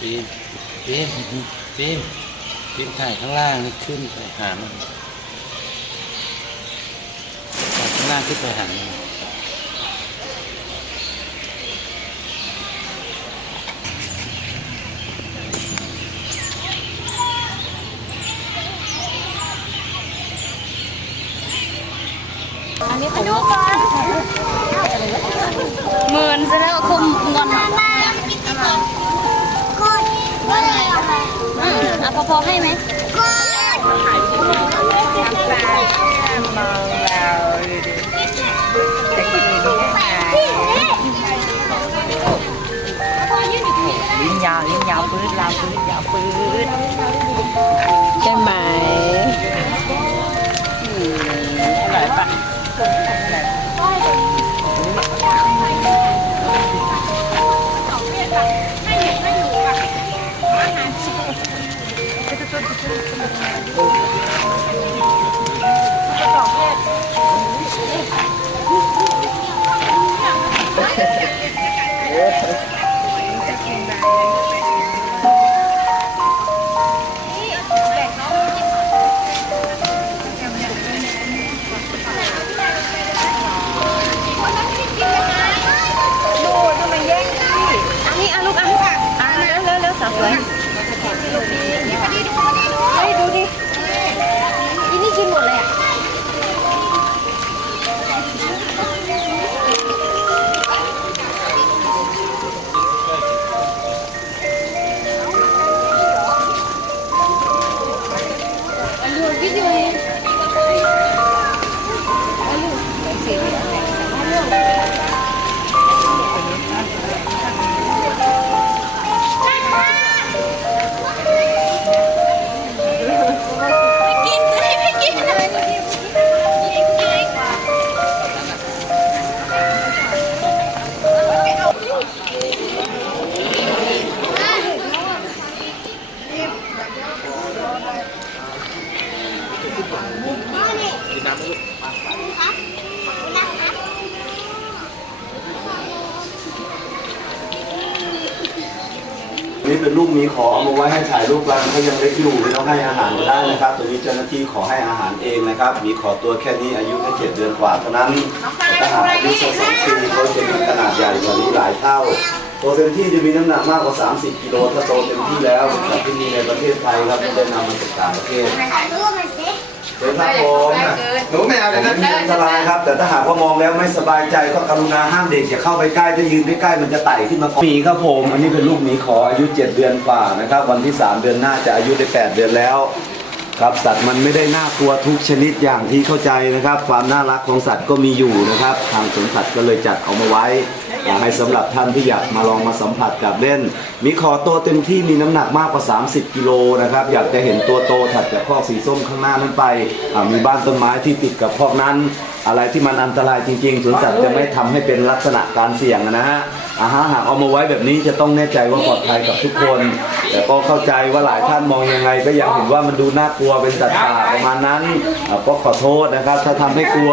ปีนปีนปีนปีนถ่ายข้างล่างนี่ขึ้นไปหามันข้างล่างขึ้นไปหามัน อืมอะพอพอให้ไหมลิ้นยาวลิ้นยาวปื้ดลาวปื้ดยาวปื้ดใช่ไหมอร่อยปะอั すいません。 นี่เป็นลูกหมีขอเอามาไว้ให้ถ่ายรูปกันเขายังเล็กอยู่ไม่ต้องให้อาหารก็ได้นะครับตัวนี้เจ้าหน้าที่ขอให้อาหารเองนะครับหมีขอตัวแค่นี้อายุแค่เจ็ดเดือนกว่าเท่านั้นแต่ถ้าหากอายุสักสองปีเขาจะมีขนาดใหญ่กว่านี้หลาย เท่าตัวเต็มที่จะมีน้ำหนักมากกว่า 30 กิโลถ้าโตเต็มที่แล้วแต่ที่มีในประเทศไทยครับไม่ได้นำมาจากต่างประเทศเดี๋ยวครับผมหนูไม่เอาเลยนะมีอันตรายครับ แต่ถ้าหากว่ามองแล้วไม่สบายใจก็กรุณาห้ามเด็กอย่าเข้าไปใกล้ถ้ายืนใกล้ๆมันจะไต่ขึ้นมาหมีครับผม อันนี้เป็นลูกหมีขออายุ 7 เดือนกว่านะครับ วันที่ 3 เดือนหน้าจะอายุได้ 8 เดือนแล้วครับสัตว์มันไม่ได้น่ากลัวทุกชนิดอย่างที่เข้าใจนะครับ ความน่ารักของสัตว์ก็มีอยู่นะครับ ทางสวนสัตว์ก็เลยจัดเอามาไว้อยาก ให้สำหรับท่านที่อยากมาลองมาสัมผัสกับเล่น มีขอตัวเต็มที่มีน้ำหนักมากกว่า 30 กิโลนะครับ อยากจะเห็นตัวโตถัดจากคอกสีส้มข้างหน้านั้นไป มีบ้านต้นไม้ที่ติดกับคอกนั้น อะไรที่มันอันตรายจริงๆสวนสัตว์จะไม่ทำให้เป็นลักษณะการเสี่ยงนะฮะอาหารหากเอามาไว้แบบนี้จะต้องแน่ใจว่าปลอดภัยกับทุกคน แต่ก็เข้าใจว่าหลายท่านมองยังไง ก็ยังเห็นว่ามันดูน่ากลัวเป็นสัตว์ป่าประมาณนั้นก็ขอโทษนะครับ ถ้าทำให้กลัว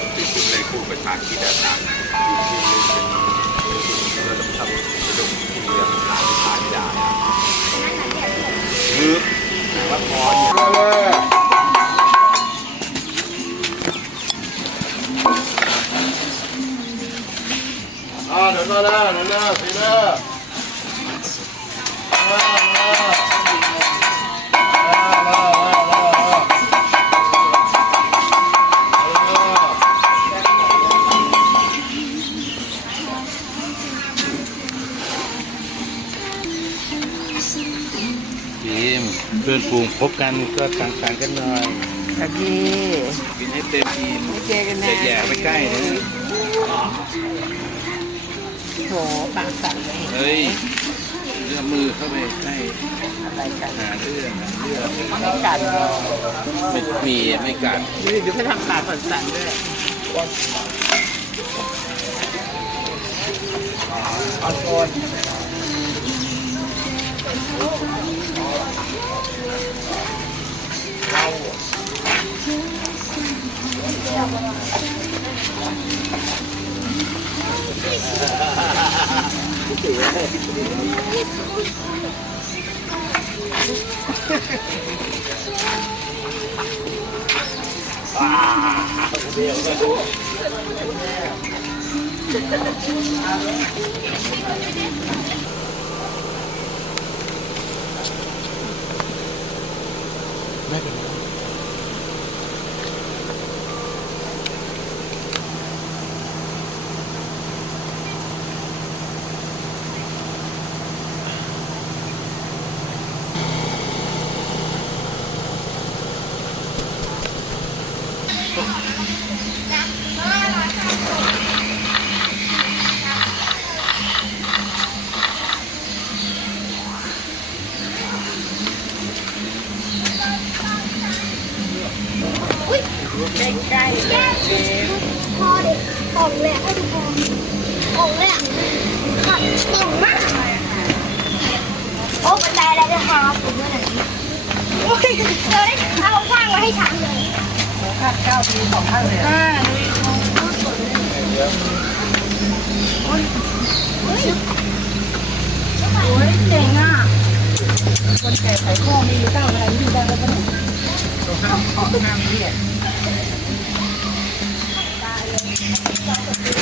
ว่าเป็นคุณในคู่ประชาคิดอะนะที่ที่เป็นเราต้องทำเป็นลูกที่เรียนหาวิชาไม่ได้คือว่าพอเนี่ยอ่าเดินมาแล้ว เพื่อนฝูงพบกันก็ต่างๆกันหน่อยโอเคกินให้เต็มทีมเจอกันอย่านะแย่ไปใกล้นะโถปากสั่นเลยเฮ้ยเลื่อมือเข้าไปใกล้อะไรกันหาเรื่องเรื่องไม่กัดเลยไม่มีไม่กัดดูดิดูเขาทำปากสั่นๆด้วยออนโอนไม่ เป็นไร ใกล้ๆเลยพอเด็กป่องเลยให้ดูพองป่องเลยอะขัดป่องมากโอ้บันไดอะไรจะหาผมด้วยนะโอ้เราได้เอาสร้างมาให้ช้างเลยโอ้ข้างเก้าทีสองข้างเลยอ่าโอ้ยโอ้ยเจ๋งอะคนแก่ไขข้อมีเต้าอะไรที่ได้แล้วก็เ Thank you.